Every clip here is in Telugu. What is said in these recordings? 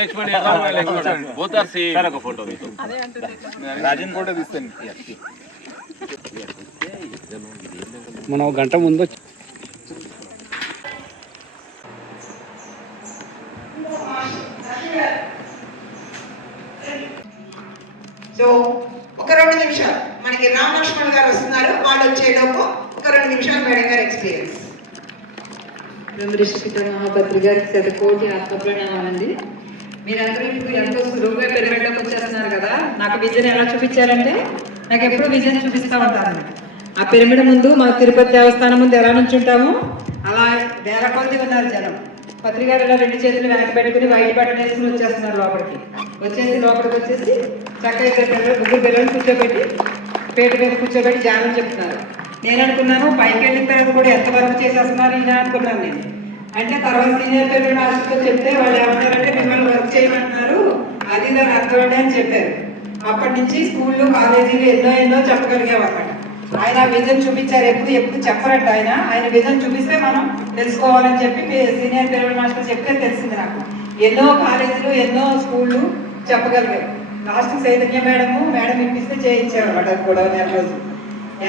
Laxman both are same. Sir ఒక ఫోటో తీసుకో. రాజన్ ఫోటో తీస్తాను. మనం ఒక గంట ముందు సో ఒక 2 నిమిషాలు మనకి రామ్ లక్ష్మణ్ గారు వస్తున్నారు. వాళ్ళు వచ్చేలోపు ఒక 2 నిమిషాలు మేడం గారు ఎక్స్పీరియన్స్. మహాపత్రి గారికి శతకోటి ఆత్మప్రణామాలండి. మీరందరూ ఇప్పుడు ఎంతో సులువుగా పిరమిడ్లోకి వచ్చేస్తున్నారు కదా. నాకు విజన్ ఎలా చూపించారంటే, నాకు ఎప్పుడు విజన్ చూపిస్తూ ఉంటారు. ఆ పిరమిడ్ ముందు మన తిరుపతి దేవస్థానం ముందు ఎలా నుంచి ఉంటామో అలా వేల కొద్ది ఉన్నారు జనం. పత్రికారు ఇలా 2 చేతులు వెనక పెట్టుకుని వైట్ బట్టలు వేసుకుని వచ్చేస్తున్నారు లోపలికి. లోపలికి వచ్చేసి చక్కగా 2 పిల్లలు 3 పిల్లలు కూర్చోబెట్టి పేట మీద కూర్చోబెట్టి ధ్యానం చెప్తున్నారు. నేను అనుకున్నాను పైకి వెళ్ళిన తర్వాత కూడా ఎంతవరకు చేసేస్తున్నారు ఈయన అనుకున్నాను నేను. అంటే తర్వాత సీనియర్ పిల్లలు మాస్టర్తో చెప్తే వాళ్ళు ఏమన్నారంటే మిమ్మల్ని వర్క్ చేయమంటున్నారు, అది దాని అర్థం అని చెప్పారు. అప్పటి నుంచి స్కూళ్ళు కాలేజీలు ఎన్నో చెప్పగలిగాం అన్నమాట. ఆయన విజన్ చూపించారు. ఎప్పుడు చెప్పరంట ఆయన విజన్ చూపిస్తే మనం తెలుసుకోవాలని చెప్పి సీనియర్ పిల్లల మాస్టర్ చెప్తే తెలిసింది నాకు. ఎన్నో కాలేజీలు ఎన్నో స్కూళ్ళు చెప్పగలిగారు. లాస్ట్ చైతన్య మేడం ఇప్పిస్తే చేయించారు అన్నమాట. అది కూడా 1 రోజు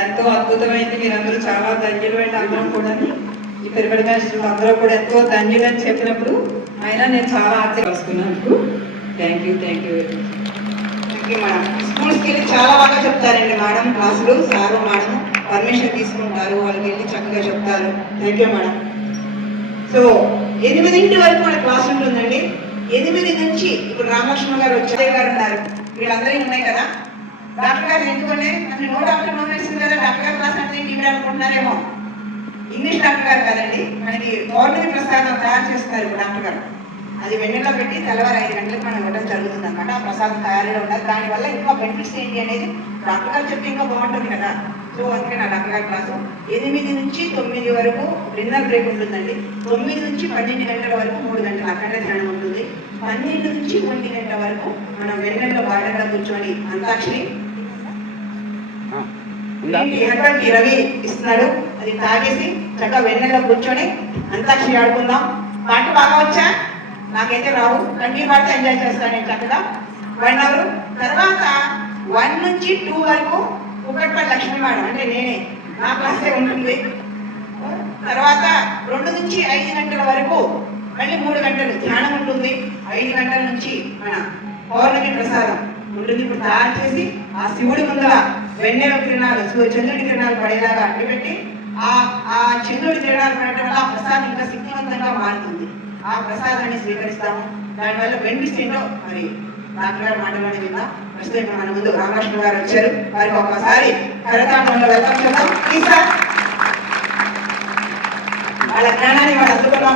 ఎంతో అద్భుతమైంది. మీరందరూ చాలా ధన్యులు అండి. అందరం కూడా ఈ పిరమిడ్ మాస్టర్లు అందరూ కూడా ఎంతో ధన్యులు అని చెప్పినప్పుడు ఆయన నేను చాలా ఆశ్చర్యపరుచుకున్నాను. Thank you madam. స్కూల్స్కి వెళ్ళి చాలా బాగా చెప్తారండి మేడం. క్లాసులు సారు మేడం పర్మిషన్ తీసుకుంటారు, వాళ్ళకి వెళ్ళి చక్కగా చెప్తారు. Thank you madam. సో 8 వరకు మన క్లాస్ ఉంటుందండి. 8 నుంచి ఇప్పుడు రామలక్ష్మణ గారు వచ్చే గారు ఉన్నారు. వీళ్ళందరూ ఉన్నాయి కదా. డాక్టర్ గారు ఎందుకంటే మనకి నో డాక్టర్ నో మెడిసిన్ కదా, డాక్టర్ గారు క్లాస్ అంటే టీవీ అనుకుంటున్నారేమో. ఇంగ్లీష్ డాక్టర్ గారు కాదండి, మనకి పౌర్ణమి ప్రసాదం తయారు చేస్తున్నారు ఇప్పుడు డాక్టర్ గారు. అది వెన్నెల్లో పెట్టి తెల్లవారు 5 గంటలకు మనం ఇవ్వడం జరుగుతుంది అనమాట. ఆ ప్రసాదం తయారీలో ఉండాలి. దానివల్ల ఇంకా బెనిఫిట్స్ ఏంటి అనేది డాక్టర్ గారు చెప్తే ఇంకా బాగుంటుంది కదా. సో అందుకే నా డాక్టర్ గారి క్లాసు 8 నుంచి 9 వరకు డిన్నర్ బ్రేక్ ఉంటుందండి. 9 నుంచి 12 గంటల వరకు 3 గంటల అఖండ ధ్యానం ఉంటుంది. 12 నుంచి 1 గంటల వరకు మనం వెన్నెల్లో గార్డెన్లో కూర్చొని అంతాక్షరి రవి ఇస్తున్నాడు, అది తాగేసి చక్కగా వెన్నెల్లో కూర్చొని అంతాక్షరి ఆడుకుందాం. పాట బాగా వచ్చా? నాకైతే రావు, కంటిన్యూ పాడితే ఎంజాయ్ చేస్తాను నేను చక్కగా 1 అవర్. తర్వాత 1 నుంచి 2 వరకు కుక్కట్పల్లి లక్ష్మీ మేడం అంటే నేనే, నా క్లాసే ఉంటుంది. తర్వాత 2 నుంచి 5 గంటల వరకు మళ్ళీ 3 గంటలు ధ్యానం ఉంటుంది. 5 గంటల నుంచి మన పౌర్ణమి ప్రసాదం ఉంటుంది. ఇప్పుడు తయారు చేసి ఆ శివుడి ముందర వెన్నెల కిరణాలు చంద్రుడి కిరణాలు పడేలాగా అడ్డుపెట్టి ఆ చంద్రుడి కిరణాలు పడటం వల్ల ఆ ప్రసాదం ఇంకా శక్తివంతంగా మారుతుంది. ఆ ప్రసాదాన్ని స్వీకరిస్తాము. దానివల్ల బెనిఫిట్స్ ఏంటో మరి డాక్టర్ గారి మాటలోనే విందాం. ప్రస్తుతం ఇప్పుడు మన ముందు రామలక్ష్మణ గారు వచ్చారు. వారికి ఒకసారి కరతాళంలో వెల్కమ్ చేద్దాం. వాళ్ళ జ్ఞానాన్ని వాళ్ళు అద్భుతంగా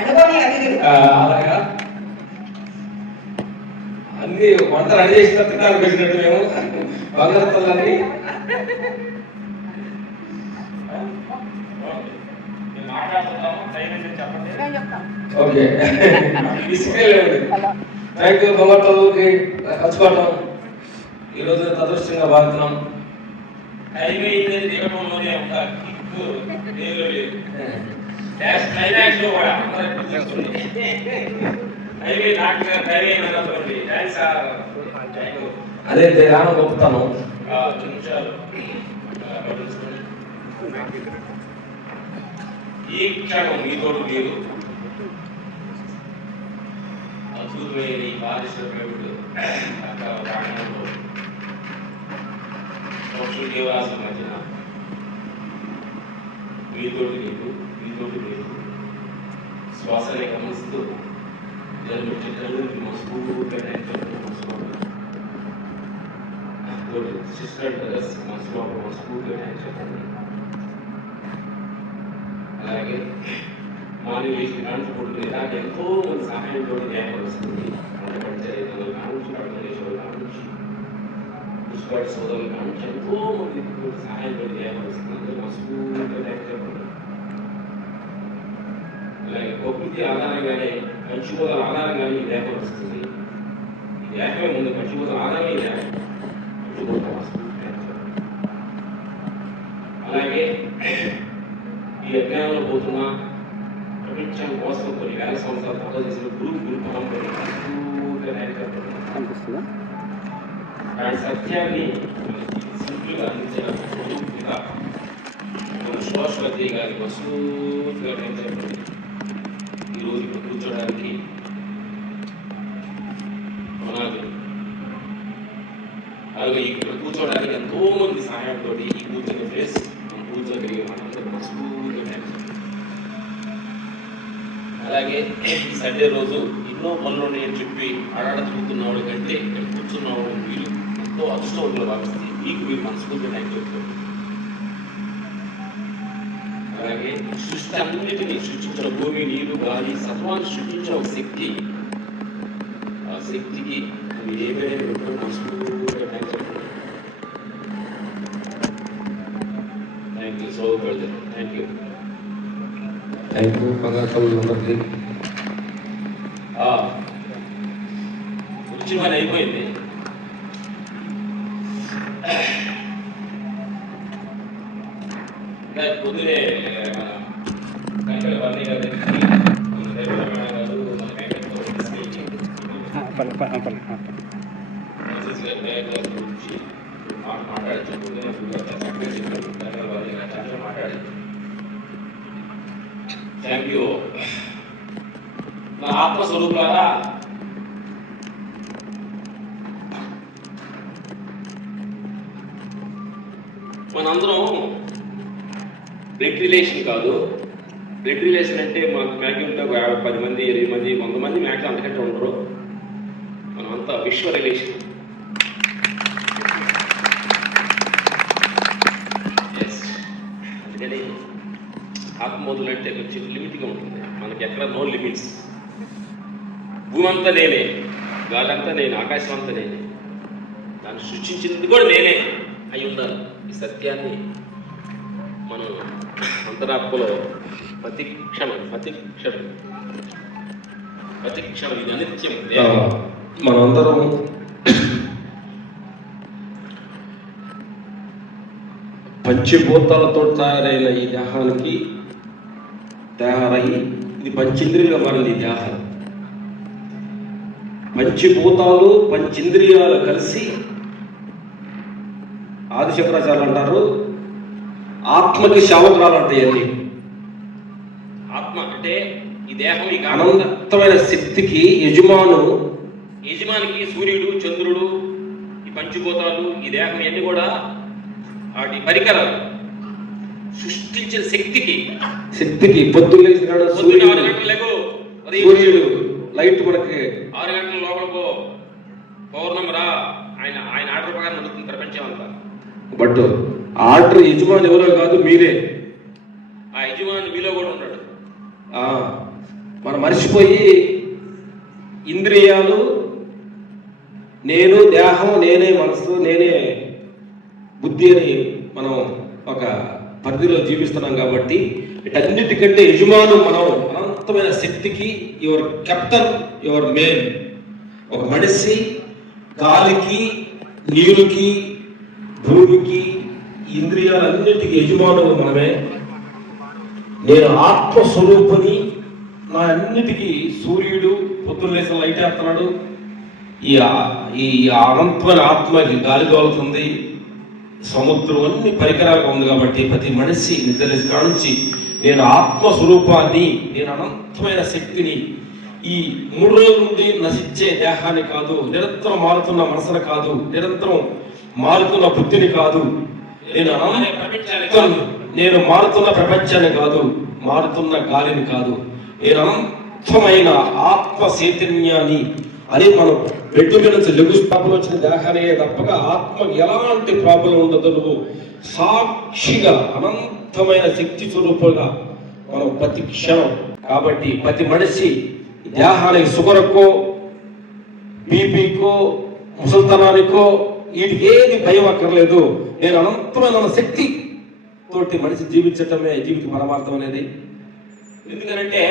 అనుకోని అతిథులు అన్ని వంట రెడీ చేసిన తిన్నాను పెట్టినట్టు మేము బంగారతలన్నీ ఓకే థ్యాంక్ యూ. బంగారతలకి పంచుకోవటం ఈరోజు అదృష్టంగా భావిస్తున్నాం. అదే ధ్యానం గొప్పతనం. ఈ క్షణం మీతోడు మీరు అద్భుతమైన ఈ పారిశ్రామికుడు ప్రాణంలో పక్షుల దేవరాశుల మధ్యన మీతోటి మీరు శ్వాసని గమనిస్తూ జన్మించేటప్పుడు మనస్ఫూర్తిగా సిస్టర్ మనసులో మనస్ఫూర్తిగా చెప్పండి. అలాగే మార్నింగ్ లేచి నడుచుకుంటుంది. నాకు ఎంతో మంది సహాయంతో ధ్యానం వస్తుంది. పంచాయతీల కానుంచి పట్టణేశ్వరుల కానుంచి పుష్పాటి సోదరుల కానుంచి ఎంతో మంది సహాయంతో ధ్యానం వస్తుంది. మనస్ఫూర్తిగా చెప్పండి. అలాగే ప్రకృతి ఆధారంగానే పంచిపోతల ఆధారంగానే ఈ దేహం వస్తుంది. ఈ దేహమే ముందు పంచిపోతల ఆధారమే ఈ దేహం. అలాగే ఈ అజ్ఞానంలో పోతున్న ప్రపంచం కోసం కొన్ని వేల సంవత్సరాలు తప్ప చేసిన గురు పరంపర దాని సత్యాన్ని సింపుల్గా అందించడం సోషవతి గారి వసూలుగా నేర్చబడింది. ఈరోజు ఇప్పుడు కూర్చోడానికి అలాగే ఇక్కడ కూర్చోడానికి ఎంతో మంది సహాయంతో ఈ కూర్చొని ప్లేస్ మనం కూర్చోగలిగే మనందరూ మనస్ఫూర్తిగా నేర్చుకుంటాం. అలాగే ఈ సండే రోజు ఎన్నో పనులు నేను చెప్పి ఆడాడ తిరుగుతున్న వాళ్ళ కంటే ఇక్కడ కూర్చున్న వాళ్ళు మీరు ఎంతో అదృష్టవంతులు భావిస్తే మీకు మీరు మనస్ఫూర్తిగా థ్యాంక్ చెప్తారు. అలాగే సృష్టి అన్నిటినీ సృష్టించిన భూమి, నీరు, గాలి, సత్వాన్ని సృష్టించిన ఒక శక్తి, ఆ శక్తికి మీరు ఏమైనా మనస్ఫూర్తిగా థ్యాంక్ చెప్తారు. Thank you so much. Thank you. Thank you పదార్థాలందరికీ. వచ్చిన పని అయిపోయింది. పొద్దునే థ్యాంక్ యూ. నా ఆత్మస్వరూపారా మనందరం బ్లడ్ రిలేషన్ కాదు. బ్లడ్ రిలేషన్ అంటే మాకు మ్యాక్సిమం ఉంటే 10 మంది 20 మంది 100 మంది మ్యాక్సిమం అంతకంటే ఉండరు. మనమంతా విశ్వ రిలేషన్. అందుకని ఆత్మబోధులు అంటే కొంచెం లిమిట్గా ఉంటుంది. మనకి ఎక్కడ నో లిమిట్స్. భూమి అంతా నేనే, గాలి అంతా నేను, ఆకాశం అంతా నేనే, దాన్ని సృష్టించింది కూడా నేనే అయి ఉండాలి. ఈ సత్యాన్ని మనం అంతరాత్మలో ప్రతి క్షణం ఇది అనిత్యం. మనందరం పంచభూతాలతో తయారైన ఈ దేహానికి తయారయ్యి ఇది పంచేంద్రియాలుగా మారింది. ఈ దేహం పంచభూతాలు పంచేంద్రియాలు కలిసి ఆదిశంకరాచార్యులు అంటారు ఆత్మకి శావకురాలు ఉంటాయి. అన్ని ఆత్మ అంటే ఈ దేహం, ఈ అనంతమైన శక్తికి యజమానికి సూర్యుడు, చంద్రుడు, ఈ పంచభూతాలు, ఈ దేహం ఇవన్నీ కూడా వాటి పరికరాలు. సృష్టించిన శక్తికి పొద్దున్న సూర్యుడు లైట్ మనకి 6 గంటల లోపల పో, పౌర్ణమి రా, ఆయన ఆర్డర్ ప్రకారం నడుస్తుంది ప్రపంచం అంతా. బట్ ఆర్డర్ యజమాని ఎవరో కాదు, మీరే. ఆ యజమాని మీలో కూడా ఉన్నాడు. మనం మర్చిపోయి ఇంద్రియాలు నేను, దేహం నేనే, మనసు నేనే, బుద్ధి అని మనం ఒక పరిధిలో జీవిస్తున్నాం. కాబట్టి వీటన్నిటికంటే యజమాను మనం. అనంతమైన శక్తికి యువర్ కెప్టెన్, యువర్ మెయిన్. ఒక మనిషి గాలికి, నీరుకి, భూమికి, ఇంద్రియాలన్నిటికీ యజమాను మనమే. నేను ఆత్మస్వరూపుని. నా అన్నిటికీ సూర్యుడు పొద్దున్న లేసిన లైట్ వేస్తున్నాడు. ఈ అనంతమైన ఆత్మకి గాలి తోలుతుంది, సముద్రం అన్ని పరికరాలుగా ఉంది. కాబట్టి ప్రతి మనిషి నిద్రలేసి కానుంచి నేను ఆత్మస్వరూపాన్ని, నేను అనంతమైన శక్తిని, ఈ 3 రోజుల నుండి నశించే దేహాన్ని కాదు, నిరంతరం మారుతున్న మనసును కాదు, నిరంతరం మారుతున్న బుద్ధిని కాదు, నేను మారుతున్న ప్రపంచాన్ని కాదు, మారుతున్న గాలిని కాదు, నేను అనంతమైన ఆత్మ చైతన్యాన్ని అని మనం బెడ్ మీద నుంచి లెగు ప్రాబ్లం వచ్చిన దేహాన్ని తప్పక ఆత్మ ఎలాంటి ప్రాబ్లం ఉండదు. నువ్వు సాక్షిగా అనంతమైన శక్తి స్వరూపులుగా మనం ప్రతి క్షణం. కాబట్టి ప్రతి మనిషి దేహానికి షుగర్కో, బీపీకో, ముసల్తనానికో వీటికి ఏది భయం అక్కర్లేదు. నేను అనంతమైన శక్తి తోటి మనిషి జీవించటమే జీవిత పరమార్థం అనేది. ఎందుకనంటే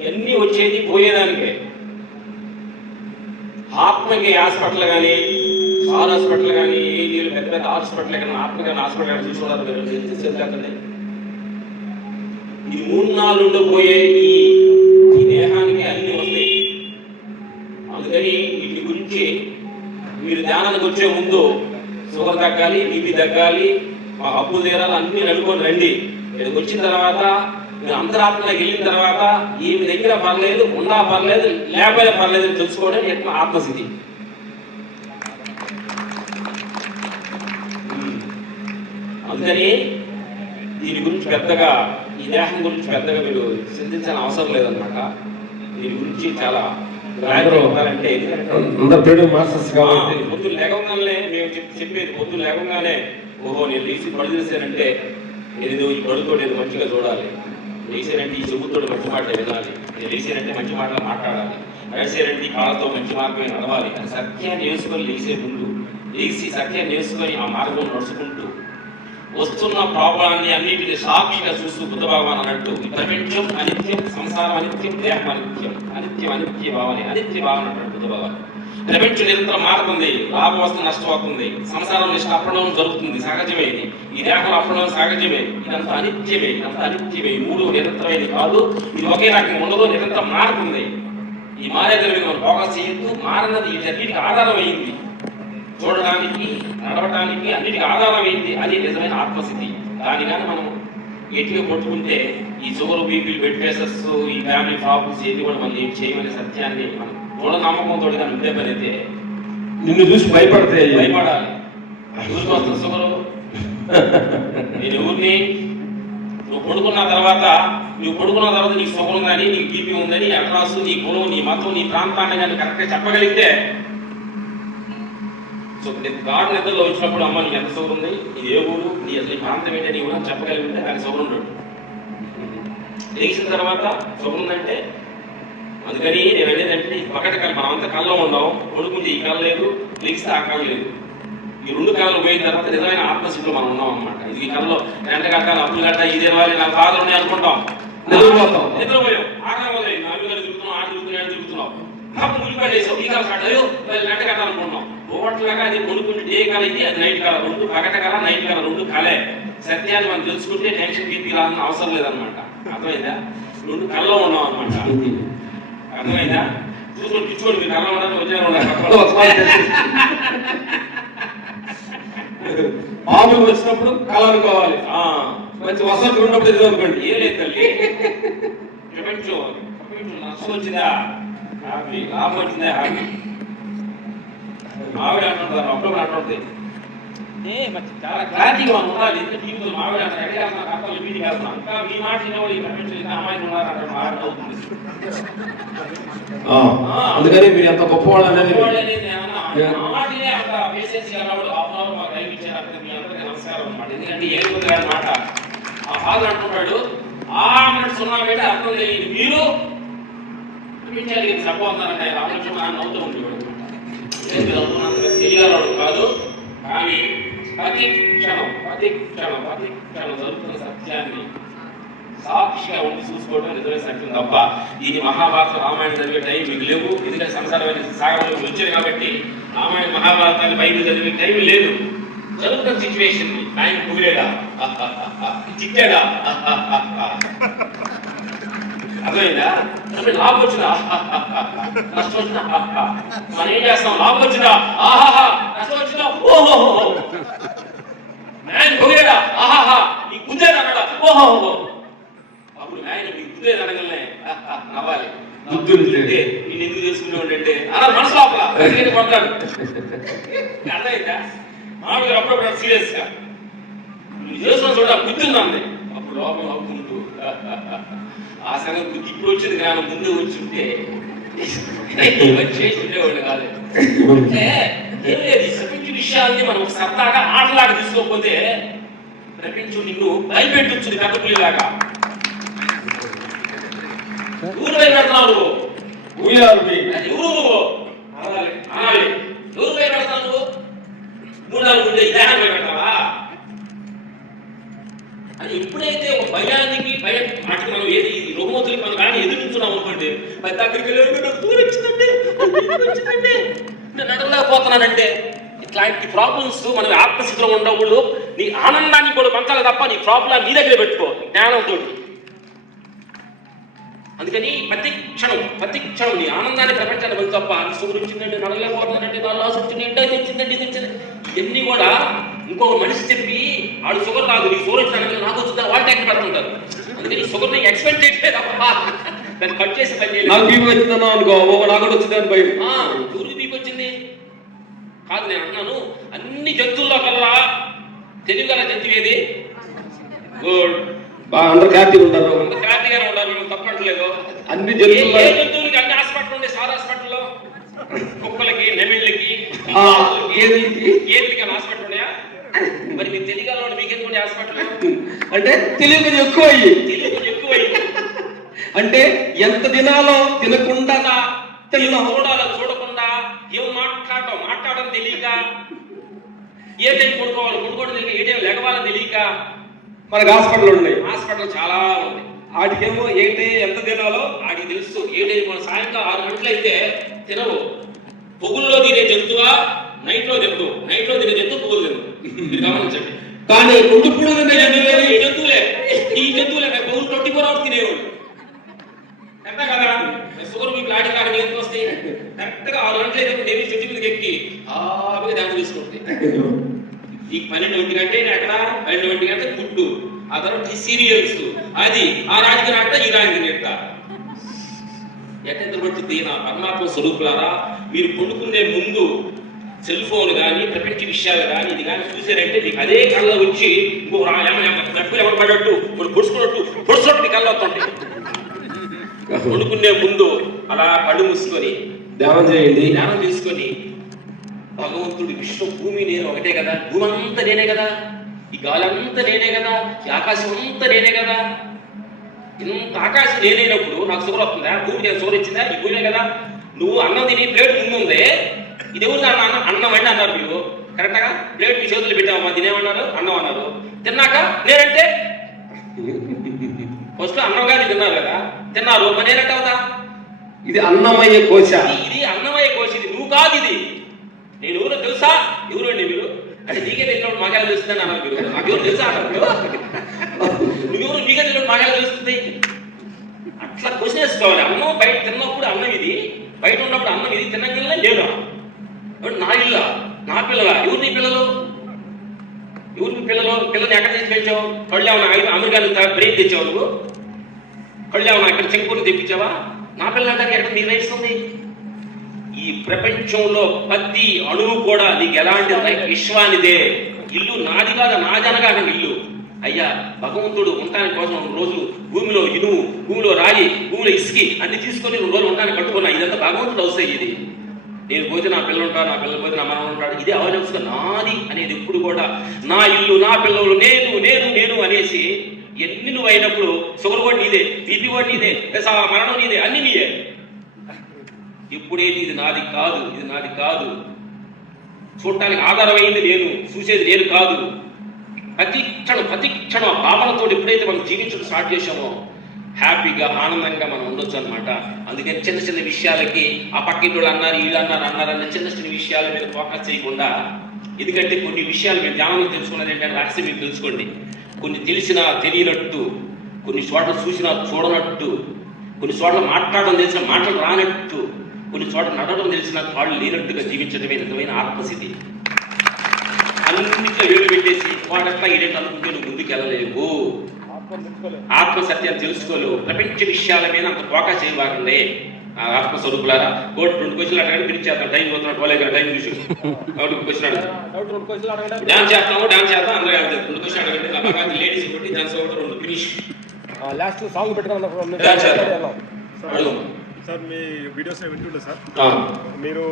ఇవన్నీ వచ్చేది పోయేదానికే. ఆత్మకి హాస్పిటల్ కానీ, స్టార్ హాస్పిటల్ కానీ ఏఈలు పెద్ద పెద్ద హాస్పిటల్ ఎక్కడ ఆత్మకరణ హాస్పిటల్ ఎక్కడ చూసుకున్నారు మీరు? ఈ 3-4 పోయే ఈ దేహానికి అన్ని వస్తాయి. అందుకని వీటి గురించి మీరు ధ్యానానికి వచ్చే ముందు షుగర్ తగ్గాలి, బీపీ తగ్గాలి, మా అప్పులు తీరాలి అన్ని నడుకొని రండి. ఇక్కడికి వచ్చిన తర్వాత మీరు అంతరాత్మలోకి వెళ్ళిన తర్వాత ఈమె దగ్గర పర్లేదు, ఉన్నా పర్లేదు, లేకపోయినా పర్లేదు అని తెలుసుకోవడం ఆత్మస్థితి. అందుకని దీని గురించి పెద్దగా, ఈ దేహం గురించి పెద్దగా మీరు చింతించాల్సిన అవసరం లేదన్నమాట. దీని గురించి చాలా అంటే పొద్దులు లేవగానే మేము చెప్పేది, పొద్దులు లేవగానే ఓహో నేను లేచి పడు చేశానంటే ఏదో ఈ పడుతో నేను మంచిగా చూడాలి, లేచానంటే ఈ చెబుతోడు మంచి మాటలు వినాలి, లేచానంటే మంచి మాటలు మాట్లాడాలి, నడిచానంటే ఈ కాళ్ళతో మంచి మార్గమే నడవాలి అని సత్యాన్ని నేర్చుకొని లేచే ముందు లేచి సత్యాన్ని నేర్చుకొని ఆ మార్గం నడుచుకుంటూ వస్తున్న ప్రాబ్లాన్ని అన్నిటిని సాక్షిగా చూస్తూ బుద్ధ భగవాన్ అన్నట్టు ప్రపంచం అనిత్యం, సంసారం అనిత్యం, దేహం అనిత్యం, అనిత్యం అనిత్య భావన, అనిత్య భావన అంటాడు బుద్ధ భగవాన్. ప్రపంచం నిరంతరం మారుతుంది, లాభం వస్తుంది, నష్టం అవుతుంది, సంసారం నిష్ట అప్పడం జరుగుతుంది, సహజమే. ఈ దేహం అప్పడం సహజమే. ఇదంతా అనిత్యమే, ఇదంతా అనిత్యమే. ఈ 3 నిరంతరమైనది కాదు, ఇది ఒకే రకంగా ఉండదు, నిరంతరం మారుతుంది. ఈ మారేదాని మీద మనం ఫోకస్ చేయొద్దు. మారన్నది వీటన్నిటికి ఆధారం అయింది, చూడడానికి, నడవటానికి అన్నిటికీ ఆధారం అయింది. అది నిజమైన ఆత్మస్థితి. దాని కానీ మనం గట్టిగా పట్టుకుంటే ఈ షుగర్, బీపీలు, బెడ్ ప్రెషర్స్, ఈ ఫ్యామిలీ ప్రాబ్లమ్స్ ఏది కూడా మనం ఏం చేయమనే సత్యాన్ని మనం దృఢ నమ్మకంతో కానీ ఉండే పని అయితే నిన్ను చూసి భయపడతాయి. భయపడాలి. ఊరికి వస్తుంది షుగరు, నేను ఊరిని నువ్వు పడుకున్న తర్వాత నీకు షుగర్ ఉందని, నీకు బీపీ ఉందని, అడ్రస్, నీ కులం, నీ మతం, నీ ప్రాంతాన్ని కానీ కరెక్ట్గా చెప్పగలిగితే, సో గాఢ నిద్రలో వచ్చినప్పుడు అమ్మ నీకు ఎంత షుగర్ ఉంది, ఇది ఏ ఊరు, నీ అసలు ఈ ప్రాంతం ఏంటంటే నీ ఊరు చెప్పగలిగితే దానికి షుగర్ ఉండడు. లేచిన తర్వాత షుగర్ ఉందంటే, అందుకని నేను అనేదంటే పక్కట కళ్ళు మనం అంతా కళ్ళలో ఉండవు. కొడుకుంటే ఈ కళ లేదు, లేస్తే ఆ కళ లేదు. ఈ 2 కళలు పోయిన తర్వాత నిజమైన ఆత్మస్థితిలో మనం ఉన్నాం అన్నమాట. ఇది ఈ కళలో గంట కట్టాలి, అప్పులు కట్టాలి, ఇది తినాలి, నాకు బాధలు ఉన్నాయి అనుకుంటాం, నిద్రపోయాం. ఆకలి మొదలైంది, అవి తిరుగుతున్నాం, ఆడ తిరుగుతున్నాం, అప్పుడు గురిపడేసావు, ఈ కళ కట్టాయో గంట కట్టాలనుకుంటున్నాం. ఓట్లగా అది కొనుక్కుంటే డే కళ ఇది, అది నైట్ కళ. 2 పగట కళ, నైట్ కళ, 2 కళే. సత్యాన్ని మనం తెలుసుకుంటే టెన్షన్ బీపీ రావాలని అవసరం లేదనమాట. అర్థమైందా? 2 కళ్ళలో ఉన్నాం అనమాట. అర్థమైందా? చూసుకొని పిచ్చుకోండి, మీరు కళ్ళలో ఉండాలి, వచ్చే మామూలు వచ్చినప్పుడు కళ అనుకోవాలి, మంచి వసతి ఉన్నప్పుడు ఇది అనుకోండి. ఏం లేదు తల్లి, ప్రపంచం నష్టం వచ్చిందా హ్యాపీ, లాభం వచ్చిందా హ్యాపీ. మావిడ అంటుంటారు, అప్పుడు అంటుంది చాలా క్లారిటీగా మనం ఉండాలి. జీవితం మావిడ అంటే ఎక్కడ వెళ్తున్నాం, అక్కలు వీటికి వెళ్తున్నాం, ఇంకా మీ మాట వినేవాళ్ళు ఈ ప్రపంచం ఇంకా అమ్మాయిలు ఉన్నారంటే మాట అవుతుంది. అందుకని మీరు ఎంత గొప్పవాళ్ళు అనేది నమస్కారం అన్నమాట. ఎందుకంటే ఏడుగురు మాట ఆ ఫాదర్ అంటున్నాడు, ఆ మినిట్స్ ఉన్నా బయట అర్థం తెలియదు, మీరు చూపించాలి చెప్పన్నారంటే ఆయన ఆలోచన నవ్వుతూ ఉండేవాడు. తెలియగలవాడు కాదు, కానీ ప్రతి క్షణం జరుగుతున్న సత్యాన్ని సాక్షిగా ఉండి చూసుకోవడం నిజమైన సత్యం తప్ప దీని మహాభారత రామాయణం చదివే టైం మీకు లేవు. ఎందుకంటే సంసారమైన సాగరంలో వచ్చారు కాబట్టి రామాయణ మహాభారతాన్ని బైబిల్ చదివే టైం లేదు. జరుగుతున్న సిచ్యువేషన్ ఆయన కుదిరేడా, చిక్కాడా, అర్థమైందా? లాభం వచ్చిందా, నష్టం వచ్చిందా, మనం ఏం చేస్తాం? లాభం వచ్చిందా, ఆహాహా, నష్టం వచ్చిందా, ఓహో, ఆయన కుదిరేడా, ఆహాహా, నీ కుదిరేదా అన్నాడా, ఓహో. అప్పుడు ఆయన మీ కుదిరేది అనగలనే నవ్వాలి. బుద్ధుంటే నేను ఎందుకు చేసుకునే ఉంటే అలా మనసు లోపల కొడతాడు. అర్థమైందా? మామూలుగా అప్పుడప్పుడు సీరియస్ గా చేసుకుని చూడ బుద్ధిందండి. అప్పుడు లోపల నవ్వుకుంటూ ఆ సంగతి ఇప్పుడు వచ్చింది కానీ ముందు వచ్చి ఉంటే చేసి ఉండేవాళ్ళు కాదు. అంటే ఏం లేదు, ప్రపంచ విషయాల్ని మనం సరదాగా ఆటలాగా తీసుకోకపోతే ప్రపంచం నిన్ను భయపెట్టొచ్చింది పెద్ద పులిలాగా. ఊరు భయపెడతావు, ఊరు అనాలి, ఎవరు భయపెడతావు నువ్వు? 3-4 ఉండే ఈ దేహాన్ని భయపెడతావా అని. ఎప్పుడైతే ఒక భయానికి మాట మనం ఏది రుగ్మతులకి మనం కానీ ఎదురు నుంచున్నాం అనుకోండి, దగ్గరికి వెళ్ళి నాకు దూరం వచ్చిందండి, నేను నడవలేకపోతున్నానంటే ఇట్లాంటి ప్రాబ్లమ్స్ మనం ఆత్మస్థితిలో ఉండేవాళ్ళు నీ ఆనందాన్ని కూడా పంచాలి తప్ప నీ ప్రాబ్లం నీ దగ్గర పెట్టుకో జ్ఞానంతో. అందుకని ప్రతి క్షణం నీ ఆనందాన్ని ప్రపంచాన్ని వెళ్ళి తప్ప నీ షుగర్ వచ్చిందంటే నడలేకపోతుందంటే నా లాస్ వచ్చింది ఏంటో ఇది వచ్చిందండి ఇది వచ్చింది ఇవన్నీ కూడా ఇంకో మనిషి చెప్పి ఆడు షుగర్ రాదు నీ షుగర్ వచ్చిందంటే నాకు వచ్చిందని వాళ్ళు ట్యాంక్ పెడుతుంటారు. అందుకని షుగర్ని ఎక్స్పెక్ట్ చేయట్లేదు తప్ప దాన్ని కట్ చేసి పని చేయాలి. నాకు బీపీ వచ్చిందన్నా అనుకో నాకు కూడా వచ్చిందని భయం. ఎవరికి బీపీ వచ్చింది కాదు నేను అంటున్నాను. అన్ని జంతువుల్లో కల్లా తెలివిగల జంతువు ఏది? అందరు హ్యాపీగా ఉంటారు, హ్యాపీగానే ఉంటారు, మేము తప్పట్లేదు. అన్ని జంతువులు ఏ జంతువులకి అన్ని హాస్పిటల్ ఉంది సార్ హాస్పిటల్లో కుక్కలకి నెమిళ్ళకి ఏదికి హాస్పిటల్ ఉన్నాయా? మరి మీకు తెలియగల మీకెందుకు హాస్పిటల్ అంటే తెలివి ఎక్కువయ్యి అంటే ఎంత తినాలో తినకుండా చూడకుండా ఏం మాట్లాడడం తెలియక ఏ టైం కొనుక్కోవడం తెలియక ఏ టైం లెగవాలని తెలియక మనకు హాస్పిటల్ ఉన్నాయి. హాస్పిటల్ చాలా ఉంది. వాటికేమో ఏ టైం ఎంత తినాలో వాటికి తెలుసు. ఏ టైం మన సాయంకాలం 6 గంటలు అయితే తినవు. పొగుల్లో తినే జంతువా నైట్లో తినదు. నైట్లో తినే జంతువు పొగులు తినదు. మీరు గమనించండి. కానీ గుడ్డు కూడా జంతువులే ఈ జంతువులే పొగులు 24 hours తినేవాడు. కరెక్టా కదా? షుగర్ మీకు లాటి కాడికి ఎంత వస్తాయి? కరెక్ట్గా 6 గంటలు అయితే నేను చెట్టు మీదకి ఎక్కి ఆవిగా దాన్ని తీసుకుంటాయి. ఈ 12 గంటే ఎక్కడ 12 గంటే గుడ్డు, ఆ తర్వాత సీరియల్స్, అది ఆ రాజకీయ ఆట ఈ రాజకీయ ఆట ఎక్కడ పట్టుద్ది? నా పరమాత్మ స్వరూపులారా, మీరు కొనుక్కునే ముందు సెల్ ఫోన్ కానీ ప్రపంచ విషయాలు కానీ ఇది కానీ చూసారంటే మీకు అదే కళ్ళ వచ్చి ఇంకో డబ్బులు ఎవరు పడట్టు పొడుచుకున్నట్టు మీ కళ్ళు వస్తుంటాయి. కొనుక్కునే ముందు అలా కళ్ళు మూసుకొని ధ్యానం చేయండి. ధ్యానం తీసుకొని భగవంతుడు విశ్వ భూమి నేను ఒకటే కదా, భూమి అంతా నేనే కదా, ఈ గాలి అంతా నేనే కదా, ఈ ఆకాశం అంతా నేనే కదా. ఇంత ఆకాశం నేనైనప్పుడు నాకు షుగర్ వస్తుందా? భూమి నేను షుగర్ ఇచ్చిందా? ఈ భూమే కదా. నువ్వు అన్నం తిని ప్లేట్ ముందుందే ఇది ఎవరు అన్నం అండి అన్నారు మీరు. కరెక్ట్గా ప్లేట్ మీ చేతులు పెట్టామమ్మా తినేమన్నారు, అన్నం అన్నారు. తిన్నాక నేనంటే ఫస్ట్ అన్నం కానీ తిన్నారు కదా, తిన్నారు మరి నేనంటే అవుతా? ఇది అన్నమయ్య కోశ. ఇది అన్నమయ్య కోశ. ఇది నువ్వు కాదు. ఇది నేను ఎవరో తెలుసా? ఎవరండి మీరు అంటే నీకే తెలిసినప్పుడు మాకేలా తెలుస్తుందని అన్నారు మీరు. నాకెవరు తెలుసా అన్నారు. నువ్వెవరు నీకే తెలిసినప్పుడు మాకేలా తెలుస్తుంది? అట్లా క్వశ్చన్ వేసుకోవాలి. అన్నం బయట తిన్నప్పుడు అన్నం ఇది, బయట ఉన్నప్పుడు అన్నం ఇది, తిన్నగిల్ల లేదా? నా ఇల్లా, నా పిల్లలా? ఎవరు నీ పిల్లలు? ఎవరు మీ పిల్లల్ని ఎక్కడ తెచ్చి పెంచావు? కళ్ళు ఏమన్నా అమెరికా బ్రెయిన్ తెచ్చావు నువ్వు? కళ్ళు ఏమన్నా ఇక్కడ చెంపూరు తెప్పించావా? నా పిల్లలు అంటే ఎక్కడ నీ రైట్స్ ఉంది? ఈ ప్రపంచంలో ప్రతి అణువు కూడా నీకు ఎలాంటి విశ్వానిదే. ఇల్లు నాది కాదు, నాదనగా ఇల్లు. అయ్యా భగవంతుడు ఉండటానికి కోసం రోజు భూమిలో ఇనుము, భూమిలో రాగి, భూమిలో ఇసుకి అన్ని తీసుకొని 2 రోజులు ఉండడానికి కట్టుకున్నా. ఇదంతా భగవంతుడు అవసరం. ఇది నేను పోతే నా పిల్లలు ఉంటాడు, నా పిల్లలు పోతే నా మనవడు ఉంటాడు. ఇదే అవసరం. నాది అనేది ఎప్పుడు కూడా నా ఇల్లు, నా పిల్లలు, నేను నేను నేను అనేసి ఎన్ని నువ్వు అయినప్పుడు షుగర్ కూడా నీదే, బీపీ కూడా నీదే, మరణం నీదే, అన్ని నీదే. ఎప్పుడైతే ఇది నాది కాదు, ఇది నాది కాదు, చూడటానికి ఆధారమైంది నేను, చూసేది నేను కాదు, ప్రతి క్షణం భావనతో ఎప్పుడైతే మనం జీవించడం స్టార్ట్ చేసామో హ్యాపీగా ఆనందంగా మనం ఉండొచ్చు అనమాట. అందుకని చిన్న విషయాలకి ఆ పక్కింటోళ్ళు అన్నారు, వీళ్ళు అన్నారన్న చిన్న విషయాల మీద ఫోకస్ చేయకుండా, ఎందుకంటే కొన్ని విషయాలు మీరు ధ్యానంలో తెలుసుకున్నది ఏంటంటే రహస్యం మీరు తెలుసుకోండి. కొన్ని తెలిసినా తెలియనట్టు, కొన్ని చోట్ల చూసినా చూడనట్టు, కొన్ని చోట్ల మాట్లాడడం తెలిసిన మాటలు రానట్టు, కొన్ని చోట్ల నడవడం తెలిసిన కాళ్ళు లేనట్టుగా జీవించడమే నిజమైన ఆత్మస్థితి. అన్నింటిలో వేలు పెట్టేసి వాడట్లా ఏదైతే అనుకుంటే నువ్వు ముందుకు వెళ్ళలేవు. ఆత్మసత్యాన్ని తెలుసుకోలేవు. ప్రపంచ విషయాల మీద అంత ఫోకస్ చేయబాకండి. ఆత్మస్వరూపులారా. 2 క్వశ్చన్లు అడగండి, పిలిచేద్దాం. టైం పోతున్నాడు, పోలే టైం చూసి క్వశ్చన్ అడగండి. డాన్స్ చేద్దాం అందరూ 2 క్వశ్చన్ అడగండి. నా బాగా లేడీస్ కొట్టి డాన్స్ 2 ఫినిష్. లాస్ట్ సాంగ్ పెట్టుకున్నాం సార్. మీ వీడియోస్ వింటుండే సార్, మీరు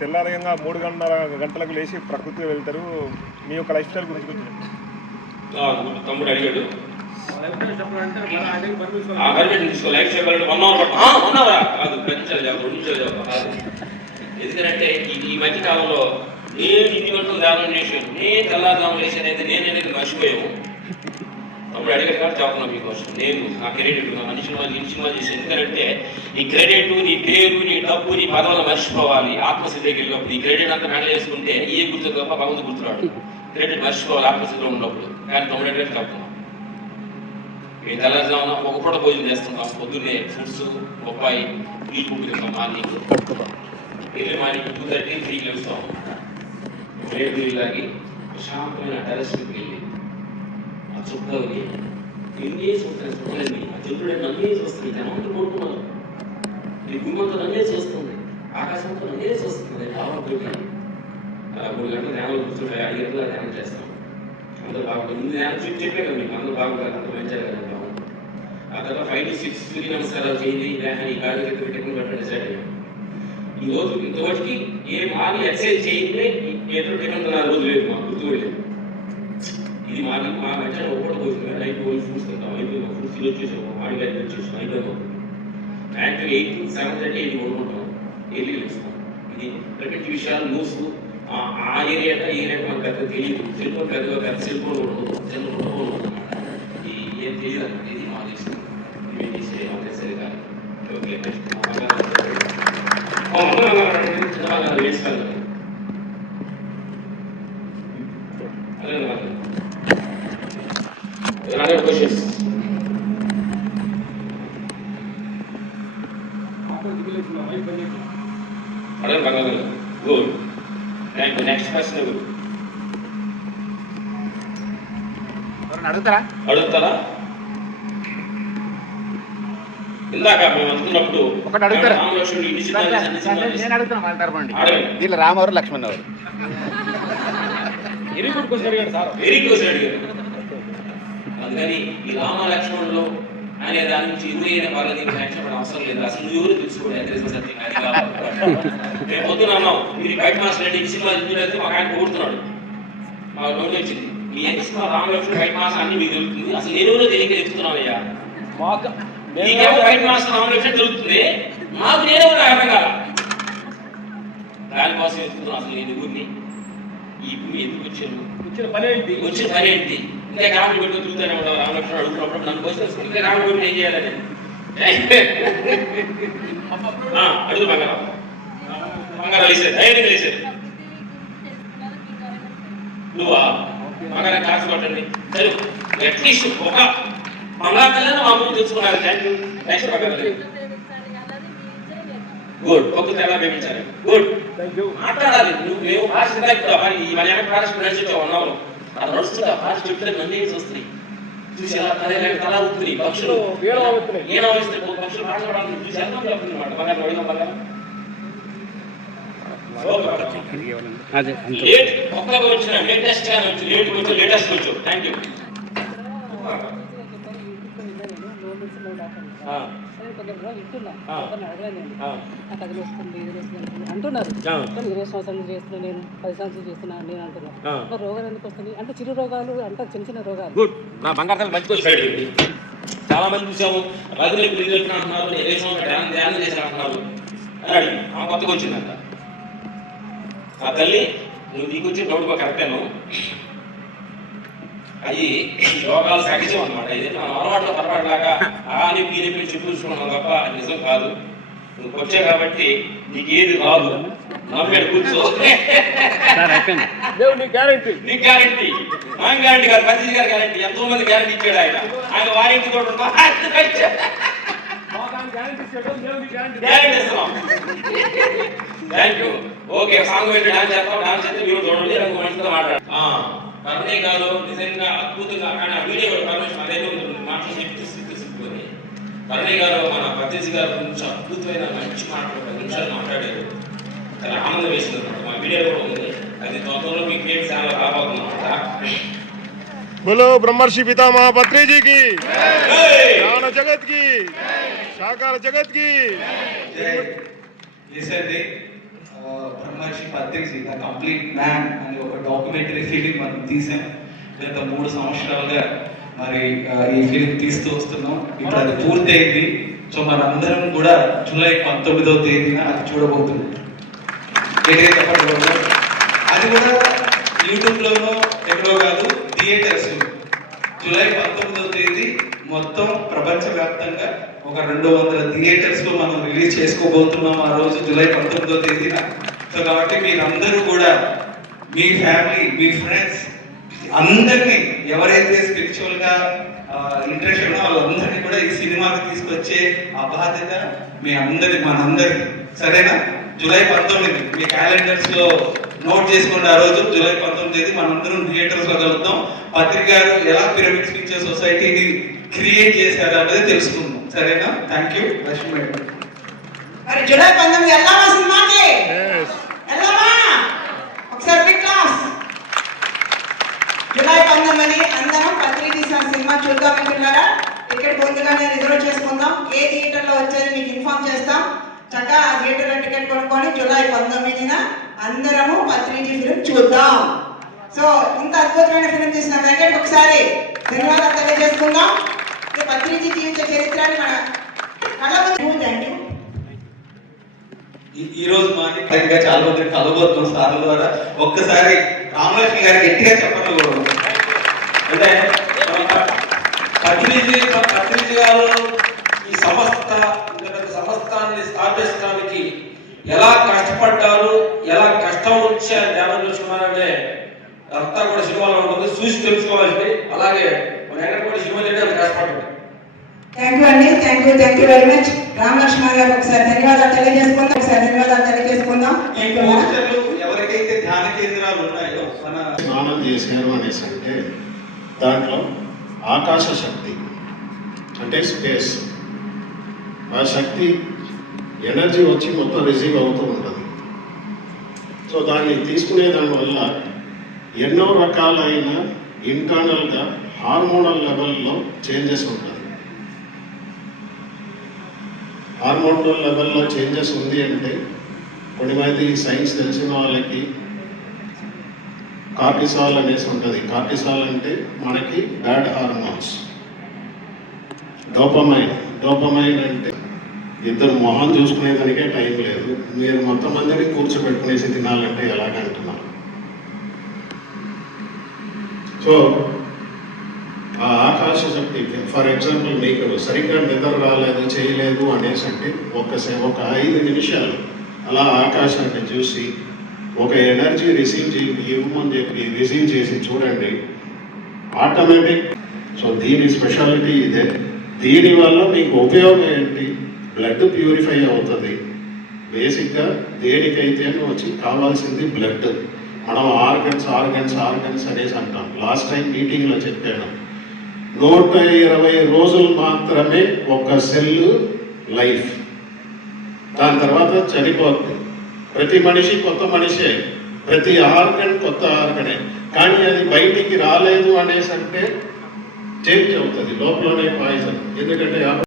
తెల్లారయంగా 3 గంటలకు లేచి ప్రకృతికి వెళ్తారు. మీ యొక్క లైఫ్ స్టైల్ గురించి తమ్ముడు అడిగాడు. ఎందుకంటే ఈ మధ్య కాలంలో నేను 2 గంటలు ధ్యానం చేసాను, నేను తెల్లారుదాము లేచాను అయితే నేనేది మర్చిపోయాము. అప్పుడు అడిగారు కాబట్టి చెప్తున్నాను మీకోసం. నేను నా క్రెడిట్ నా మనిషి సినిమా చేసి, ఎందుకంటే నీ క్రెడిట్, నీ పేరు, నీ డబ్బు, నీ పదవులు మర్చిపోవాలి. ఆత్మస్థితికి వెళ్ళినప్పుడు ఈ క్రెడిట్ అంతా మెడల్ వేసుకుంటే ఏ గుర్తు తప్ప భగవంతుడు గుర్తురాడు. క్రెడిట్ మర్చిపోవాలి ఆత్మస్థితిలో ఉన్నప్పుడు. కానీ 9 గంటలకు చెప్తున్నాం. మేము తెల్లజామున ఒక పూట భోజనం చేస్తున్నాం. పొద్దున్నే ఫ్రూట్స్, బొప్పాయి, టీ కుట్టుకుంటాం. మార్నింగ్ ఎర్లీ మార్నింగ్ 2:30, 3కి లేస్తాం. రేపు ప్రశాంతమైన టెరెస్ మీదకి వెళ్ళి ఆ చుక్కల్ని ఎన్నే చూస్తాను. చుక్కలని ఆ చంద్రుడు నన్నే చూస్తుంది. జనంతో కొడుకున్నాను. ఈ భూమంతో నన్నే చూస్తుంది. ఆకాశంతో నన్నే చూస్తుంది. రావట్లేదు. అలా 3 గంటల ధ్యానం కూర్చుంటే 5 గంటల ధ్యానం చేస్తాం. అందరూ బాగుంటుంది. ముందు ధ్యానం చెప్పే కదా మీకు, అందరూ బాగుంటారు, అందరూ మంచిగా కదా. ఆ తర్వాత 5 to 6 సూర్య నమస్కారాలు చేయండి. ఈ గాలి టెక్నిక్ పెట్టడం డిసైడ్ అయ్యాం. ఈ రోజు ఇంతవరకు ఏ మార్నింగ్ ఎక్సర్సైజ్ చేయండి ఏదో టెక్నిక్ రోజు లేదు, మాకు గుర్తు లేదు. ఇది మార్నింగ్ మా మధ్యాహ్నం ఒకటి పోతుంది. నైట్ ఓన్లీ ఫ్రూట్స్ తింటాం. అయిపోయి మాకు ఫ్రూట్స్ వచ్చేసాం. మార్నింగ్ అయితే వచ్చేసాం. అయిపోయి మాకు మ్యాక్సిమం 8 to 7:30 ఇది కొనుక్కుంటాం. వెళ్ళి ఇస్తాం. ఇది ప్రపంచ విషయాలు న్యూస్ ఆ ఏరియాగా ఈ ఏరియా మనకు పెద్ద తెలియదు. సెల్ ఫోన్ పెద్ద సెల్ ఫోన్ ఉండదు. సెల్ ఫోన్ ఉండదు. ఏం తెలియదు అన్నమాట. ఇది మాకు ఇష్టం. ఇవి చేసే సరే కాదు. ఓకే వేస్తాను. Other questions? Good. And the next question. అడుగుతారా? ఇందాక మేము అనుకున్నప్పుడు ఒకటి అడుగుతారా? నేను అడుగుతాను. వీళ్ళు రామవరం లక్ష్మణ్ ఎవరు? వెరీ గుడ్ క్వశ్చన్ అడిగాడు సార్. వెరీ క్వశ్చన్ అడిగారు. అందుకని ఈ రామ లక్ష్మణులు అనే దాని నుంచి ఎవరైనా వాళ్ళని రక్షపడే అవసరం లేదు. అసలు నువ్వు ఎవరు తెలుసుకోండి. సత్యం అది కావాలి. మేము పొద్దున్నాం మీరు బయట మాస్టర్ రెడ్డి సినిమా చూడైతే మాకు ఆయన కోరుతున్నాడు. మాకు నోటి వచ్చింది మీ సినిమా రామలక్ష్మణ్ బయట మాసం అన్ని మీకు తెలుస్తుంది. అసలు నేను ఎవరో తెలియక చెప్తున్నానయ్యా. నీకేమో బయట మాసం రామలక్ష్మణ్ తెలుస్తుంది, మాకు నేనెవరో అర్థం కాదు. దానికోసం ఎత్తుకున్నాను. అసలు నేను ఊరిని ఈ భూమి ఎందుకు వచ్చాను, వచ్చిన పని ఏంటి, ఇంకా రాముడు పెట్టి తిరుగుతానే ఉంటావు. రామలక్ష్మణ్ అడుగుతున్నప్పుడు నన్ను క్వశ్చన్ ఇంకా రాముడు పెట్టి ఏం చేయాలని అడుగు. బంగారం వేసేది ధైర్యం వేసేది నువ్వా? బంగారం క్లాస్ కొట్టండి. సరే అట్లీస్ట్ ఒక బంగారం మా ముందు తెచ్చుకున్నారు. Thank you. నెక్స్ట్ బంగారం గుడ్. ఒక్క తెల్ల వేయించాలి. గుడ్. మాట్లాడాలి. నువ్వు మేము భాష ఇప్పుడు ఈ మన వెనక భాష నడిచొచ్చావు అన్నావు. అది నడుస్తుందా భాష చెప్తే నన్ను ఏం చూస్తున్నాయి చూసి అదే తల అవుతుంది. పక్షులు ఏనవుతాయి. పక్షులు మాట్లాడాలని చూసి అర్థం చెప్తుంది మాట. బంగారం అడిగిన బంగారం లేట్ ఒక్కగా వచ్చిన లేటెస్ట్ గా వచ్చి లేట్ వచ్చి లేటెస్ట్ వచ్చు. Thank you. అంటున్నారు 20 సంవత్సరాలు చేస్తున్నా, నేను 10 సంవత్సరాలు చేస్తున్నా నేను అంటున్నాను. రోగాలు ఎందుకు వస్తుంది అంటే చిరు రోగాలు అంటే చిన్న చిన్న రోగాలు. గుడ్. నా బంగారు మంచి చాలా మంది చూసాము. రజనీకి బిల్లు అంటున్నారు, 20 సంవత్సరాలు ధ్యానం చేసిన అంటున్నారు. ఆమె కొత్తగా వచ్చిందంట. ఆ తల్లి నువ్వు నీకు వచ్చి డౌట్ కరెక్టాను. అది యోగాలు సహజం అనమాట. ఇది మనం అలవాట్లో పొరపాటులాగా అని మీరు చూపించుకున్నాం తప్ప అది నిజం కాదు. నువ్వు వచ్చావు కాబట్టి నీకు ఏది రాదు. నమ్మేడు కూర్చో. నీ గ్యారంటీ ఆయన గ్యారంటీ కాదు, పత్రిక గారు గ్యారంటీ. ఎంతో మంది గ్యారంటీ ఇచ్చాడు ఆయన. ఆయన వారింటి కూడా గ్యారంటీ ఇస్తున్నాం. Thank you. ఓకే సాంగ్ పెట్టి డాన్స్ చేస్తాం. డాన్స్ చేస్తే మీరు చూడండి. మంచిగా మాట్లాడు. కరుణయ్య గారు నిజంగా అద్భుతంగా కానీ ఆ వీడియో పర్మిషన్ అదే మాటలు చెప్పి సిక్కుని కరుణయ్య గారు మన పత్రిక గారు గురించి అద్భుతమైన మంచి మాటలు 10 నిమిషాలు మాట్లాడారు. చాలా ఆనందం వేసింది అనమాట. మా వీడియో కూడా ఉంది. అది తొందరలో మీకు ఏం చాలా రాబోతుంది అనమాట. बोलो ब्रह्मर्षि पितामह पत्री जी की, ज्ञान जगत की, साकार जगत की. బ్రహ్మర్షి పత్రిజీ ద కంప్లీట్ మ్యాన్ అని ఒక డాక్యుమెంటరీ ఫిలిం మనం తీసాం. గత 3 సంవత్సరాలుగా మరి ఈ ఫిలిం తీస్తూ వస్తున్నాం. ఇప్పుడు అది పూర్తయింది. సో మనందరం కూడా జూలై 19వ తేదీన అది చూడబోతున్నాం. అది కూడా యూట్యూబ్లోనో ఎక్కడో కాదు, థియేటర్స్ జూలై 19వ తేదీ మొత్తం ప్రపంచవ్యాప్తంగా ఒక 200 థియేటర్స్ లో మనం రిలీజ్ చేసుకోబోతున్నాం ఆ రోజు జూలై 19వ తేదీన. సో కాబట్టి మీరందరూ కూడా మీ ఫ్యామిలీ, మీ ఫ్రెండ్స్ అందరినీ, ఎవరైతే స్పిరిచువల్ గా ఇంట్రెస్ట్ ఉన్నా వాళ్ళందరినీ కూడా ఈ సినిమాకి తీసుకొచ్చే ఆ బాధ్యత మనందరికీ. సరేనా? జూలై 19 మీ క్యాలెండర్స్ లో నోట్ చేసుకోండి. ఆ రోజు జూలై 19 మనందరం థియేటర్స్ లో కలుద్దాం. పత్రిక గారు ఎలా పిరమిడ్స్ పిక్చర్ సొసైటీని క్రియేట్ చేశారు అనేది తెలుసుకుందాం. సరేనా? Thank you. లక్ష్మీ మేడం. మరి జూలై 19 వెళ్దామా సినిమాకి? వెళ్దామా? ఒకసారి బిగ్ క్లాస్. జూలై 19 అందరం పత్రిక తీసిన సినిమా చూద్దాం అనుకున్నారా? టికెట్ ముందుగానే రిజర్వ్ చేసుకుందాం. ఏ థియేటర్ లో వచ్చేది మీకు ఇన్ఫార్మ్ చేస్తాం. చక్కగా ఆ థియేటర్ లో టికెట్ కొనుక్కొని జూలై 19న అందరము పత్రిక ఫిలిం చూద్దాం. సో ఇంత అద్భుతమైన ఫిలిం తీసిన వెంకట్ ఒకసారి ధన్యవాదాలు తెలియజేసుకుందాం. పత్రిక జీవిత చరిత్రని మన కళ్ళ ముందు. Thank you. ఈ రోజు మార్నింగ్ చాలా మంది కలబోతున్నాం సార్ల ద్వారా. ఒక్కసారి రామలక్ష్మి గారికి గట్టిగా చెప్పండి. అంటే పత్రిజీ గారు ఈ సంస్థాన్ని స్థాపించడానికి ఎలా కష్టపడ్డారు, ఎలా కష్టం నుంచి ఆయన ధ్యానం చూసుకున్నారంటే అంతా కూడా సినిమాలో ఉంటుంది, చూసి తెలుసుకోవాల్సింది. అలాగే వెంకట కూడా సినిమా చేయడానికి అంత కష్టపడ్డాడు. థ్యాంక్ యూ అండి. Thank you very much. Ramalakshman గారు ఒకసారి ధన్యవాదాలు తెలియజేసుకుందాం. ఎవరికైతే ధ్యాన కేంద్రాలు ఉన్నాయో స్నానం చేశారు అనేసి అంటే దాంట్లో ఆకాశ శక్తి అంటే స్పేస్, ఆ శక్తి ఎనర్జీ వచ్చి మొత్తం రిసీవ్ అవుతూ ఉంటుంది. సో దాన్ని తీసుకునే దానివల్ల ఎన్నో రకాలైన ఇంటర్నల్గా హార్మోనల్ లెవెల్లో చేంజెస్ ఉంటుంది. హార్మోనల్ లెవెల్లో చేంజెస్ ఉంది అంటే కొద్దిమంది సైన్స్ తెలిసిన వాళ్ళకి కార్టిసాల్ అనేసి ఉంటుంది. కార్టిసాల్ అంటే మనకి బ్యాడ్ హార్మోన్స్. డోపమైన్ అంటే ఇద్దరు మొహం చూసుకునేదానికే టైం లేదు, మీరు మొత్తం మందిని కూర్చోబెట్టుకునేసి తినాలంటే ఎలాగంటున్నారు. సో ఆ ఆకాశ శక్తి, ఫర్ ఎగ్జాంపుల్ మీకు సరిగ్గా నిద్ర రాలేదు, చేయలేదు అనేసి అంటే ఒక 5 నిమిషాలు అలా ఆకాశాన్ని చూసి ఒక ఎనర్జీ రిసీవ్ చేసి చూడండి, ఆటోమేటిక్. సో దీని స్పెషాలిటీ ఇదే. దీనివల్ల మీకు ఉపయోగం ఏంటి? బ్లడ్ ప్యూరిఫై అవుతుంది. బేసిక్గా దేనికైతే వచ్చి కావాల్సింది బ్లడ్. మనం ఆర్గన్స్ అనేసి అంటాం. లాస్ట్ టైం మీటింగ్లో చెప్పాను, 120 రోజులు మాత్రమే ఒక సెల్ లైఫ్, దాని తర్వాత చనిపోతుంది. ప్రతి మనిషి కొత్త మనిషే, ప్రతి ఆర్గన్ కొత్త ఆర్గనే. కానీ అది బయటికి రాలేదు అనేసి అంటే చేంజ్ అవుతుంది, లోపలనే పాయిజన్. ఎందుకంటే